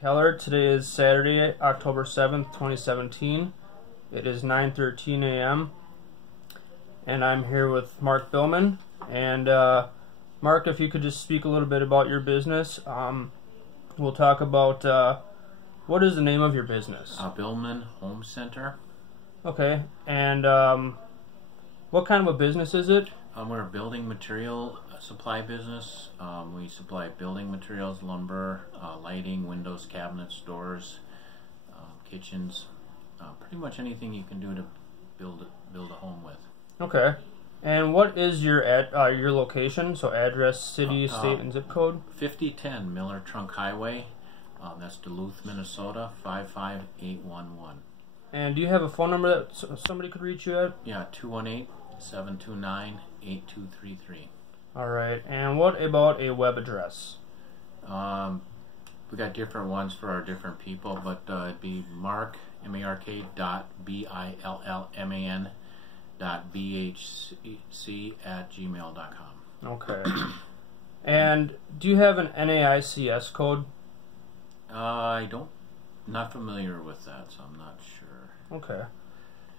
Keller. Today is Saturday, October 7th, 2017. It is 9:13 a.m. and I'm here with Mark Billman. And Mark, if you could just speak a little bit about your business. We'll talk about what is the name of your business? Billman Home Center. Okay, and what kind of a business is it? We're a building material supply business. We supply building materials, lumber, lighting, windows, cabinets, doors, kitchens, pretty much anything you can do to build a home with. Okay, and what is your location? So address, city, state, and zip code? 5010 Miller Trunk Highway. That's Duluth, Minnesota 55811. And do you have a phone number that somebody could reach you at? Yeah, 218-729-8233. All right. And what about a web address? We got different ones for our different people, but it'd be Mark, mark.bill.bhc@gmail.com. Okay. And do you have an NAICS code? Not familiar with that, so I'm not sure. Okay.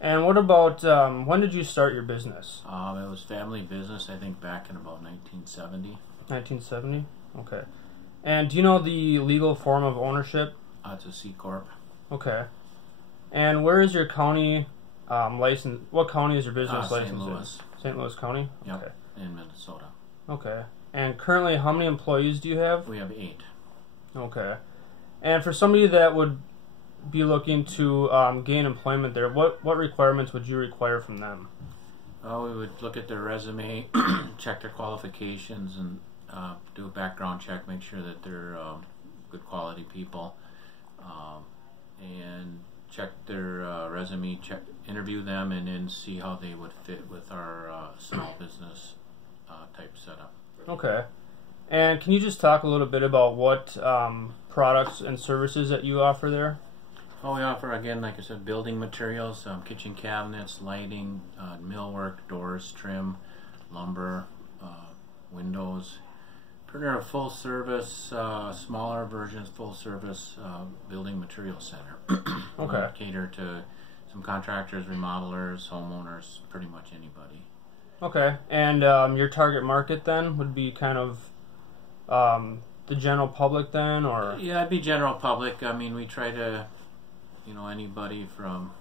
And what about, when did you start your business? It was family business, I think, back in about 1970. 1970? Okay. And do you know the legal form of ownership? It's a C Corp. Okay. And where is your county license? What county is your business license St. Louis. in? St. Louis County? Yep, Okay. in Minnesota. Okay. And currently, how many employees do you have? We have 8. Okay. And for somebody that would be looking to gain employment there, what requirements would you require from them? We would look at their resume, check their qualifications, and do a background check, make sure that they're good quality people, and check their resume, interview them, and then see how they would fit with our small business type setup. Okay. And can you just talk a little bit about what products and services that you offer there? We offer, again, like I said, building materials, kitchen cabinets, lighting, millwork, doors, trim, lumber, windows. Pretty much a full service, smaller versions, full service building material center. Okay. We cater to some contractors, remodelers, homeowners, pretty much anybody. Okay. And your target market then would be kind of the general public then, or? Yeah, it'd be general public. I mean, we try to, anybody from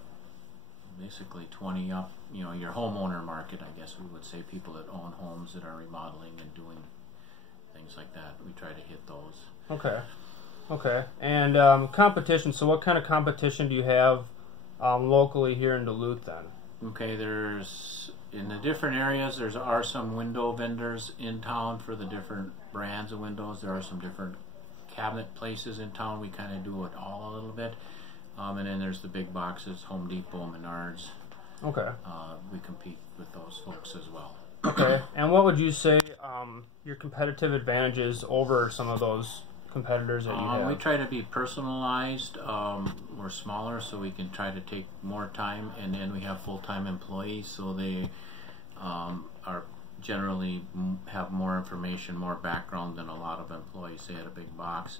basically 20 up, your homeowner market, I guess we would say, people that own homes that are remodeling and doing things like that. We try to hit those. Okay. Okay. And competition, so what kind of competition do you have locally here in Duluth then? Okay, in the different areas, there are some window vendors in town for the different brands of windows. There are some different cabinet places in town. We kind of do it all a little bit. And then there's the big boxes, Home Depot, Menards. Okay. We compete with those folks as well. Okay. And what would you say your competitive advantages over some of those competitors that you have? We try to be personalized. We're smaller, so we can try to take more time, and then we have full-time employees, so they are generally have more information, more background than a lot of employees, say, at a big box.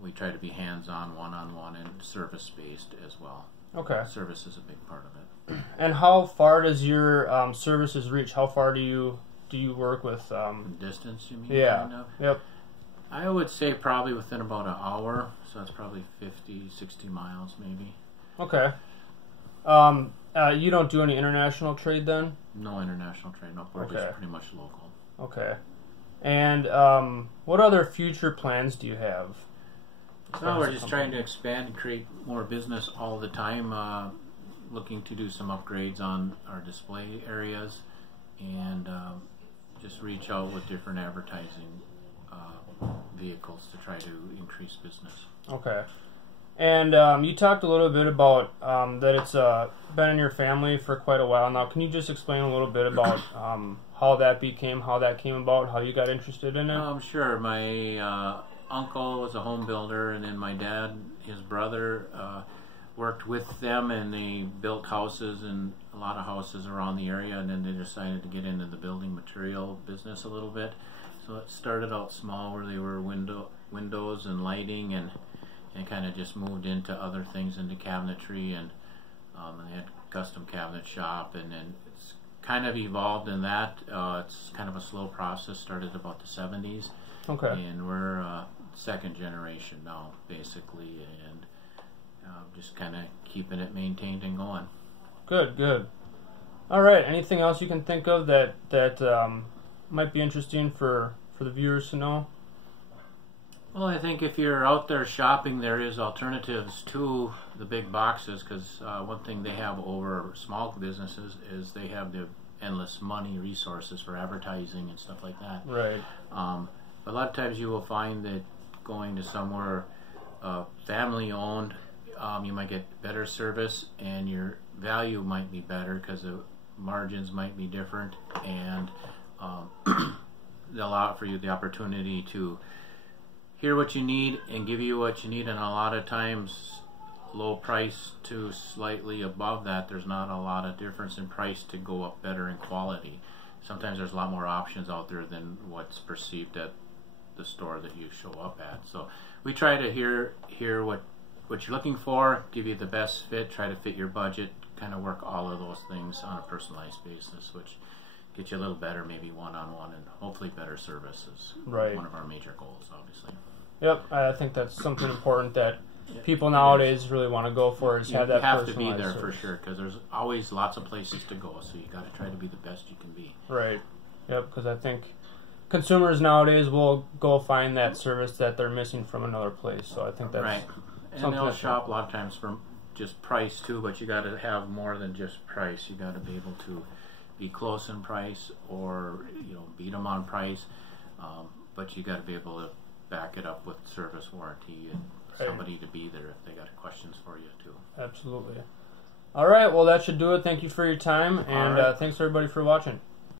We try to be hands-on, one-on-one, and service-based as well. Okay. Service is a big part of it. And how far does your services reach? How far do you work with? Distance, you mean? Yeah. Kind of? Yep. I would say probably within about an hour, so that's probably 50, 60 miles maybe. Okay. You don't do any international trade then? No international trade, no. We're just pretty much local. Okay. And what other future plans do you have? No, we're just trying to expand and create more business all the time. Looking to do some upgrades on our display areas, and just reach out with different advertising vehicles to try to increase business. Okay. And you talked a little bit about that it's been in your family for quite a while now. Can you just explain a little bit about how that came about, how you got interested in it? Sure. My uncle was a home builder, and then my dad, his brother, worked with them, and they built houses, and a lot of houses around the area, and then they decided to get into the building material business a little bit. So it started out small, where they were windows and lighting, and and kind of just moved into other things, into cabinetry, and they had custom cabinet shop, and then it's kind of evolved in that. It's kind of a slow process, started about the 70s. Okay. And we're second generation now, basically, and just kind of keeping it maintained and going. Good, good. All right. Anything else you can think of that might be interesting for the viewers to know? Well, I think if you're out there shopping, there is alternatives to the big boxes, because one thing they have over small businesses is they have the endless money resources for advertising and stuff like that. Right. A lot of times you will find that going to somewhere family owned, you might get better service and your value might be better because the margins might be different, and they'll allow for you the opportunity to hear what you need and give you what you need, and a lot of times low price to slightly above that, there's not a lot of difference in price to go up better in quality. Sometimes there's a lot more options out there than what's perceived at the store that you show up at. So we try to hear what you're looking for, give you the best fit, try to fit your budget, kind of work all of those things on a personalized basis, which get you a little better, maybe one-on-one, and hopefully better services. Right. One of our major goals, obviously. Yep, I think that's something important that people nowadays really want to go for, is have that personalized service. You have to be there for sure, because there's always lots of places to go, so you got to try to be the best you can be. Right. Yep, because I think consumers nowadays will go find that service that they're missing from another place, so I think that's right. And they'll shop a lot of times for just price too, but you got to have more than just price. You got to be able to be close in price, or beat them on price, but you got to be able to back it up with service, warranty, and somebody to be there if they got questions for you too. Absolutely. All right, well that should do it. Thank you for your time, and thanks everybody for watching.